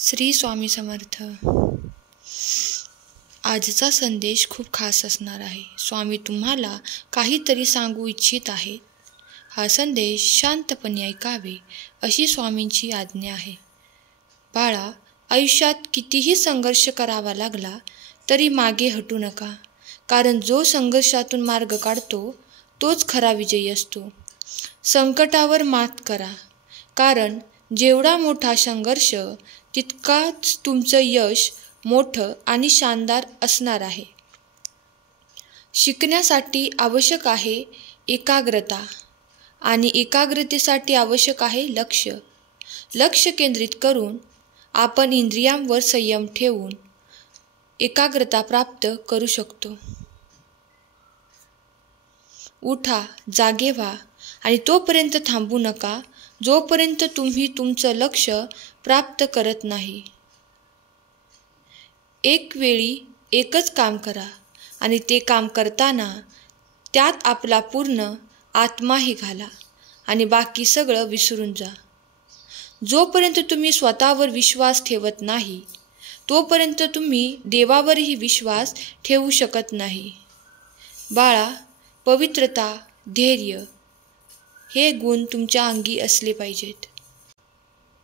श्री स्वामी समर्थ. आजचा संदेश खूप खास असणार आहे. स्वामी तुम्हाला काहीतरी सांगू इच्छित आहेत. हा संदेश शांतपणे ऐकावे अशी स्वामींची आज्ञा आहे. बाळा, आयुष्यात कितीही संघर्ष करावा लागला तरी मागे हटू नका, कारण जो संघर्षातून मार्ग काढतो तोच खरा विजयी असतो. संकटावर मात करा, कारण जेवढा मोठा संघर्ष तितकाच तुमचं यश मोठं आणि शानदार असणार आहे. शिकण्यासाठी आवश्यक आहे एकाग्रता, आणि एकाग्रतेसाठी आवश्यक आहे लक्ष केंद्रित करून आपण इंद्रियांवर संयम ठेवून एकाग्रता प्राप्त करू शकतो. उठा, जागे व्हा आणि तोपर्यंत थांबू नका जोपर्यंत तुम्ही तुमचं लक्ष प्राप्त करत नाही. एक वेळी एकच काम करा आणि ते काम करताना त्यात आपला पूर्ण आत्माही घाला आणि बाकी सगळं विसरून जा. जोपर्यंत तुम्ही स्वतःवर विश्वास ठेवत नाही तोपर्यंत तुम्ही देवावरही विश्वास ठेवू शकत नाही. बाळा, पवित्रता, धैर्य हे गुण तुमच्या अंगी असले पाहिजेत.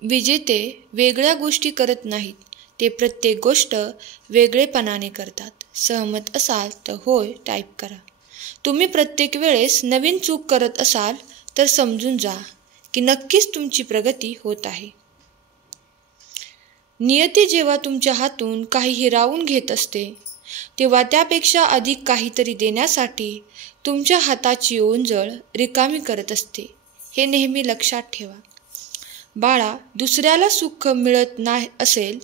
विजेते वेगळ्या गोष्टी करत नाहीत, ते प्रत्येक गोष्ट वेगळेपणाने करतात. सहमत असाल तर होय टाईप करा. तुम्ही प्रत्येक वेळेस नवीन चूक करत असाल तर समजून जा की नक्कीच तुमची प्रगती होत आहे. नियती जेव्हा तुमच्या हातून काही हिरावून घेत असते तेव्हा त्यापेक्षा अधिक काहीतरी देण्यासाठी तुमच्या हाताची ओंजळ रिकामी करत असते. हे नेहमी लक्षात ठेवा. बाळा, दुसऱ्याला सुख मिळत नाही असेल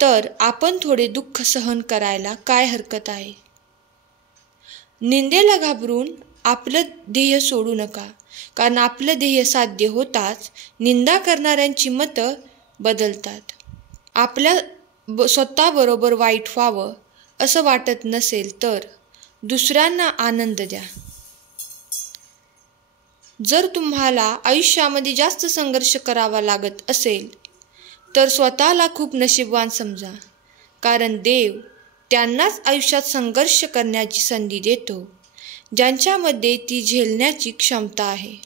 तर आपण थोडे दुःख सहन करायला काय हरकत आहे. निंदेला घाबरून आपलं ध्येय सोडू नका, कारण आपलं ध्येय साध्य होताच निंदा करणाऱ्यांची मतं बदलतात. आपल्या स्वतःबरोबर वाईट व्हावं असं वाटत नसेल तर दुसऱ्यांना आनंद द्या. जर तुम्हाला आयुष्यामध्ये जास्त संघर्ष करावा लागत असेल तर स्वतःला खूप नशीबवान समजा, कारण देव त्यांनाच आयुष्यात संघर्ष करण्याची संधी देतो ज्यांच्यामध्ये ती झेलण्याची क्षमता आहे.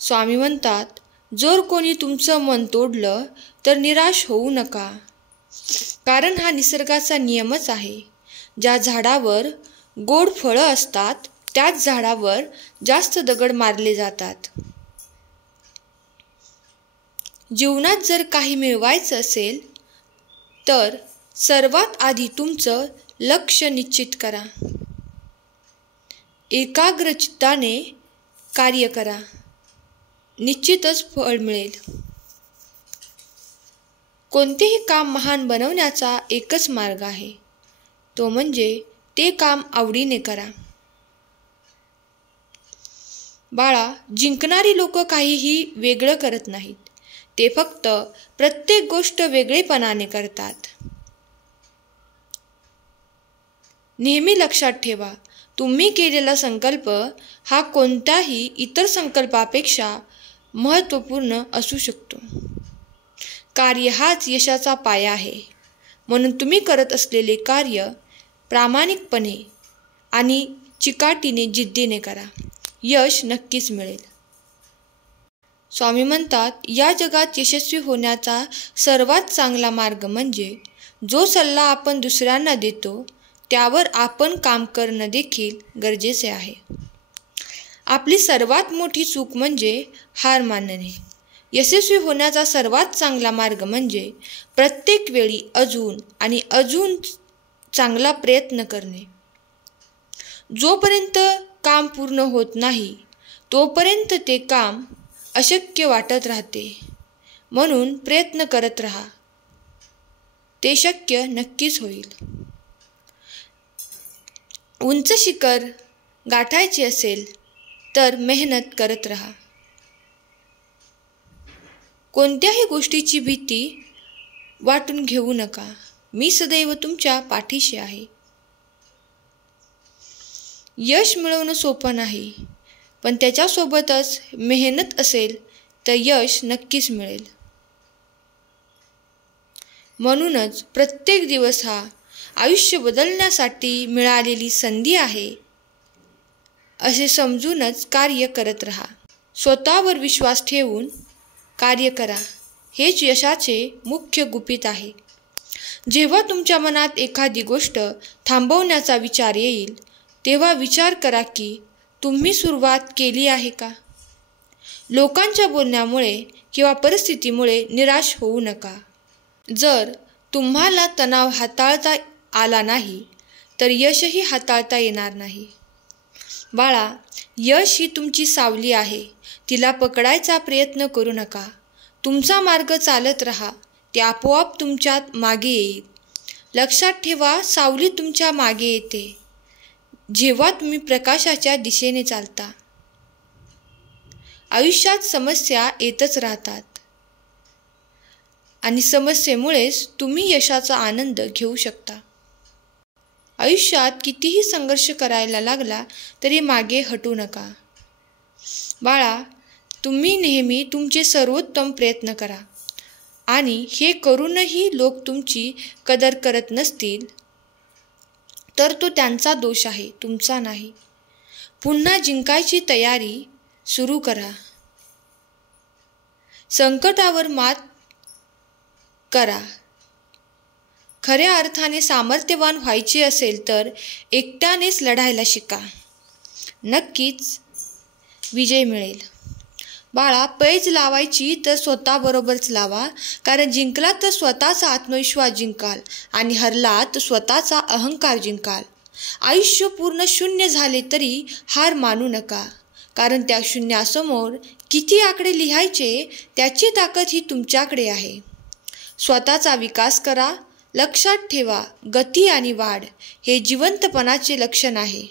स्वामी म्हणतात, जर कोणी तुमचं मन तोडलं तर निराश होऊ नका, कारण हा निसर्गाचा नियमच आहे. ज्या झाडावर गोड फळं असतात त्याच झाडावर जास्त दगड मारले जातात. जीवनात जर काही मिळवायचं असेल तर सर्वात आधी तुमचं लक्ष निश्चित करा. एकाग्र चित्ताने कार्य करा, निश्चितच फळ मिळेल. कोणतेही काम महान बनवण्याचा एकच मार्ग आहे, तो म्हणजे ते काम आवडीने करा. बाळा, जिंकणारी लोक काहीही वेगळं करत नाहीत, ते फक्त प्रत्येक गोष्ट वेगळेपणाने करतात. नेहमी लक्षात ठेवा, तुम्ही केलेला संकल्प हा कोणत्याही इतर संकल्पापेक्षा महत्त्वपूर्ण असू शकतो. कार्य हाच यशाचा पाया आहे, म्हणून तुम्ही करत असलेले कार्य प्रामाणिकपणे आणि चिकाटीने जिद्दीने करा. यश नक्कीच मिळेल. स्वामी म्हणतात, या जगात यशस्वी होण्याचा सर्वात चांगला मार्ग म्हणजे जो सल्ला आपण दुसऱ्यांना देतो त्यावर आपण काम करणं देखील गरजेचे आहे. आपली सर्वात मोठी चूक म्हणजे हार मानणे. यशस्वी होण्याचा सर्वात चांगला मार्ग म्हणजे प्रत्येक वेळी अजून आणि अजून चांगला प्रयत्न करणे. जोपर्यंत काम पूर्ण होत नाही तोपर्यंत ते काम अशक्य वाटत राहते, म्हणून प्रयत्न करत राहा, ते शक्य नक्कीच होईल. उंच शिखर गाठायचे असेल तर मेहनत करत राहा. कोणत्याही गोष्टीची भीती वाटून घेऊ नका, मी सदैव तुमच्या पाठीशी आहे. यश मिळवणं सोपं नाही, पण त्याच्यासोबतच मेहनत असेल तर यश नक्कीच मिळेल. म्हणूनच प्रत्येक दिवस हा आयुष्य बदलण्यासाठी मिळालेली संधी आहे असे समजूनच कार्य करत राहा. स्वतःवर विश्वास ठेवून कार्य करा. हेच यशाचे मुख्य गुपित आहे. जेव्हा तुमच्या मनात एखादी गोष्ट थांबवण्याचा विचार येईल तेव्हा विचार करा की तुम्ही सुरुवात केली आहे का? लोकांच्या बोलण्यामुळे किंवा परिस्थितीमुळे निराश होऊ नका. जर तुम्हाला तणाव हाताळता आला नाही तर यशही हाताळता येणार नाही. बाळा, यश ही तुमची सावली आहे. तिला पकडायचा प्रयत्न करू नका. तुमचा मार्ग चालत राहा. ते आपोआप तुमच्यात मागे येईल. लक्षात ठेवा, सावली तुमच्या मागे येते जेव्हा तुम्ही प्रकाशाच्या दिशेने चालता. आयुष्यात समस्या येतच राहतात आणि समस्येमुळेच तुम्ही यशाचा आनंद घेऊ शकता. आयुष्यात कितीही संघर्ष करायला लागला तरी मागे हटू नका. बाळा, तुम्ही नेहमी तुमचे सर्वोत्तम प्रयत्न करा आणि हे करूनही लोक तुमची कदर करत नसतील तर तो त्यांचा दोष आहे, तुमचा नाही. पुन्हा जिंकायची तयारी सुरू करा. संकटावर मात करा. खऱ्या अर्थाने सामर्थ्यवान व्हायचे असेल तर एकट्यानेच लढायला शिका. नक्कीच विजय मिळेल. बाळा, पैज लावायची तर स्वतःबरोबरच लावा, कारण जिंकला तर स्वतःचा आत्मविश्वास जिंकाल आणि हरला तर स्वतःचा अहंकार जिंकाल. आयुष्य पूर्ण शून्य झाले तरी हार मानू नका, कारण त्या शून्यासमोर किती आकडे लिहायचे त्याची ताकद ही तुमच्याकडे आहे. स्वतःचा विकास करा. लक्षात ठेवा, गती आणि वाढ हे जिवंतपणाचे लक्षण आहे.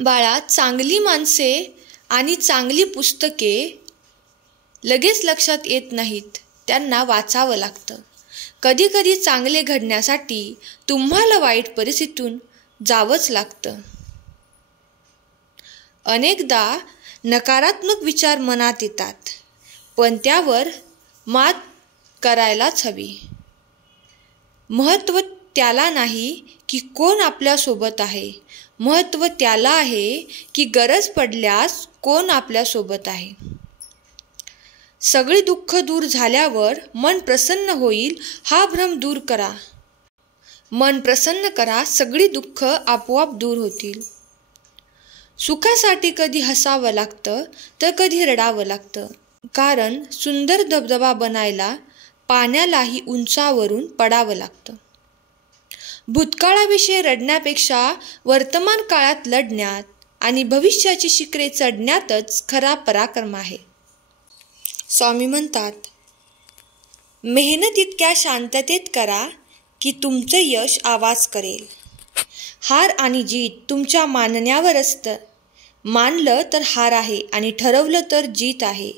बाळा, चांगली माणसे आणि चांगली पुस्तके लगेच लक्षात येत नाहीत, त्यांना वाचावं लागतं. कधीकधी चांगले घडण्यासाठी तुम्हाला वाईट परिस्थितीतून जावंच लागतं. अनेकदा नकारात्मक विचार मनात येतात, पण त्यावर मात करायलाच हवी. महत्त्व त्याला नाही की कोण आपल्यासोबत आहे, महत्त्व त्याला आहे की गरज पडल्यास कोण आपल्यासोबत आहे. सगळी दुःख दूर झाल्यावर मन प्रसन्न होईल हा भ्रम दूर करा. मन प्रसन्न करा, सगळी दुःख आपोआप दूर होतील. सुखासाठी कधी हसावं लागतं तर कधी रडावं लागतं, कारण सुंदर धबधबा बनायला पाण्यालाही उंचावरून पडावं लागतं. भूतकाळाविषयी रडण्यापेक्षा वर्तमान काळात लढण्यात आणि भविष्याची शिखरे चढण्यातच खरा पराक्रम आहे. स्वामी म्हणतात, मेहनत इतक्या शांततेत करा की तुमचं यश आवाज करेल. हार आणि जीत तुमच्या मानण्यावर असतं. मानलं तर हार आहे आणि ठरवलं तर जीत आहे.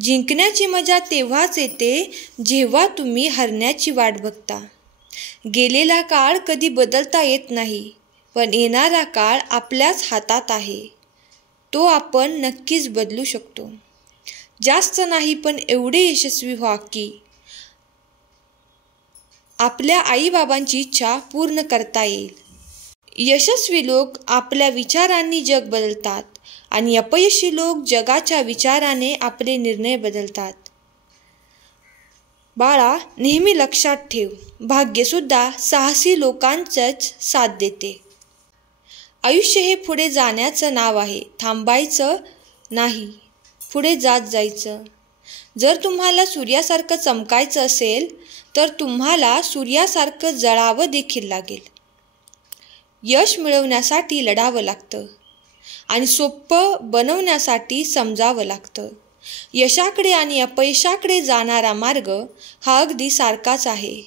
जिंकण्याची मजा तेव्हाच येते जेव्हा तुम्ही हरण्याची वाट बघता. गेलेला काळ कधी बदलता येत नाही, पण येणारा काळ आपल्याच हातात आहे. तो आपण नक्कीच बदलू शकतो. जास्त नाही, पण एवढे यशस्वी व्हा की आपल्या आईबाबांची इच्छा पूर्ण करता येईल. यशस्वी लोक आपल्या विचारांनी जग बदलतात आणि अपयशी लोक जगाच्या विचाराने आपले निर्णय बदलतात. बाळा, नेहमी लक्षात ठेव, भाग्यसुद्धा साहसी लोकांचंच साथ देते. आयुष्य हे पुढे जाण्याचं नाव आहे, थांबायचं नाही, पुढे जात जायचं. जर तुम्हाला सूर्यासारखं चमकायचं असेल तर तुम्हाला सूर्यासारखं जळावं देखील लागेल. यश मिळवण्यासाठी लढावं लागतं आणि सोपं बनवण्यासाठी समजावं लागतं. यशाकडे आणि अपयशाकडे जाणारा मार्ग हा अगदी सारखाच आहे.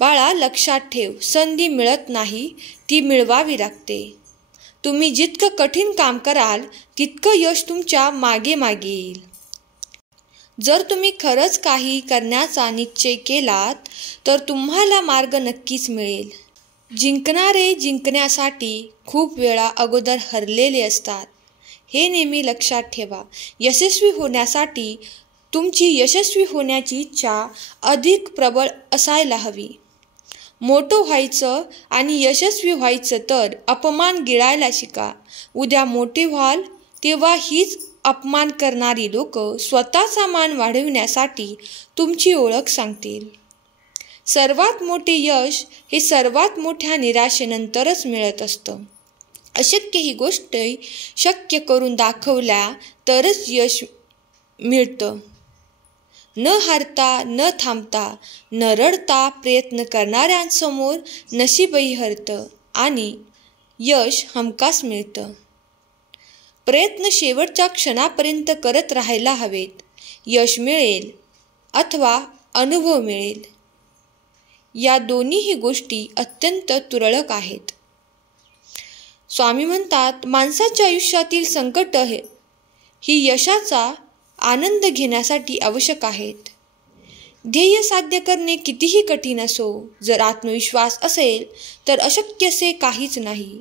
बाळा, लक्षात ठेव, संधी मिळत नाही, ती मिळवावी लागते. तुम्ही जितकं कठीण काम कराल तितकं यश तुमच्या मागे मागे येईल. जर तुम्ही खरंच काही करण्याचा निश्चय केलात तर तुम्हाला मार्ग नक्कीच मिळेल. जिंकणारे जिंकण्यासाठी खूप वेळा अगोदर हरलेले असतात, हे नेहमी लक्षात ठेवा. यशस्वी होण्यासाठी तुमची यशस्वी होण्याची इच्छा अधिक प्रबळ असायला हवी. मोठं व्हायचं आणि यशस्वी व्हायचं तर अपमान गिळायला शिका. उद्या मोठे व्हाल तेव्हा हीच अपमान करणारी लोक स्वतःचा मान वाढविण्यासाठी तुमची ओळख सांगतील. सर्वात मोठे यश हे सर्वात मोठ्या निराशेनंतरच मिळत असतं. अशक्य ही गोष्ट शक्य करून दाखवल्या तरच यश मिळतं. न हारता, न थांबता, न रडता प्रयत्न करणाऱ्यांसमोर नशीबही हरतं आणि यश हमखास मिळतं. प्रयत्न शेवटच्या क्षणापर्यंत करत राहायला हवेत. यश मिळेल अथवा अनुभव मिळेल, या दोन्हीही गोष्टी अत्यंत तुरळक आहेत. स्वामी म्हणतात, माणसाच्या आयुष्यातील संकट ही यशाचा आनंद घेण्यासाठी आवश्यक आहेत. ध्येय साध्य करणे कितीही कठीण असो, जर आत्मविश्वास असेल तर अशक्यसे काहीच नाही.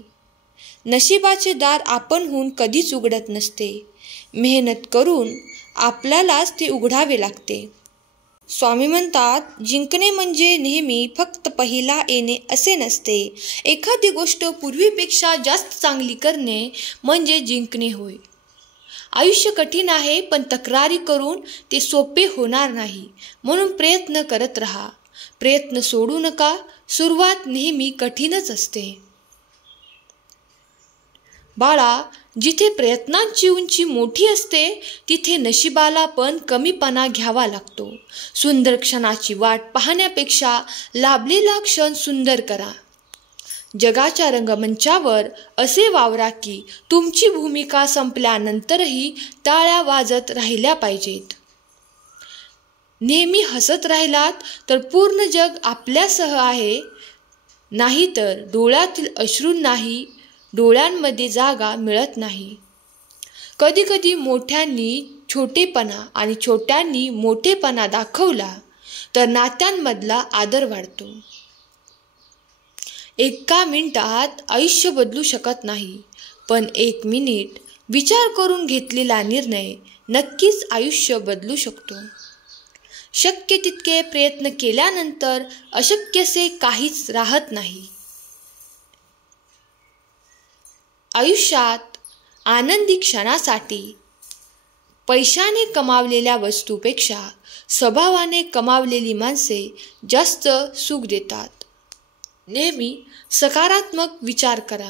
नशिबाचे दार आपणहून कधीच उघडत नसते. मेहनत करून आपल्यालाच ते उघडावे लागते. स्वामी म्हणतात, जिंकणे म्हणजे नेहमी फक्त पहिला येणे असे नसते. एखादी गोष्ट पूर्वीपेक्षा जास्त चांगली करणे म्हणजे जिंकणे होय. आयुष्य कठीण आहे, पण तक्रारी करून ते सोपे होणार नाही. म्हणून प्रयत्न करत राहा. प्रयत्न सोडू नका. सुरुवात नेहमी कठीणच असते. बाळा, जिथे प्रयत्नांची उंची मोठी असते तिथे नशिबाला पण कमीपणा घ्यावा लागतो. सुंदर क्षणाची वाट पाहण्यापेक्षा लाभलेला क्षण सुंदर करा. जगाच्या रंगमंचावर असे वावरा की तुमची भूमिका संपल्यानंतरही टाळ्या वाजत राहिल्या पाहिजेत. नेहमी हसत राहिलात तर पूर्ण जग आपल्यासह आहे. नाहीतर डोळ्यातील अश्रूंनाही डोळ्यांमध्ये जागा मिळत नाही. कधीकधी मोठ्यांनी छोटेपणा आणि छोट्यांनी मोठेपणा दाखवला तर नात्यांमधला आदर वाढतो. एका मिनिटात आयुष्य बदलू शकत नाही, पण 1 मिनिट विचार करून घेतलेला निर्णय नक्कीच आयुष्य बदलू शकतो. शक्य तितके प्रयत्न केल्यानंतर अशक्यसे काहीच राहत नाही. आयुष्यात आनंदी क्षणासाठी पैशाने कमावलेल्या वस्तूपेक्षा स्वभावाने कमावलेली माणसे जास्त सुख देतात. नेहमी सकारात्मक विचार करा.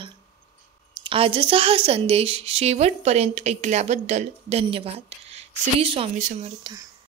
आजचा हा संदेश शेवटपर्यंत ऐकल्याबद्दल धन्यवाद. श्री स्वामी समर्थ.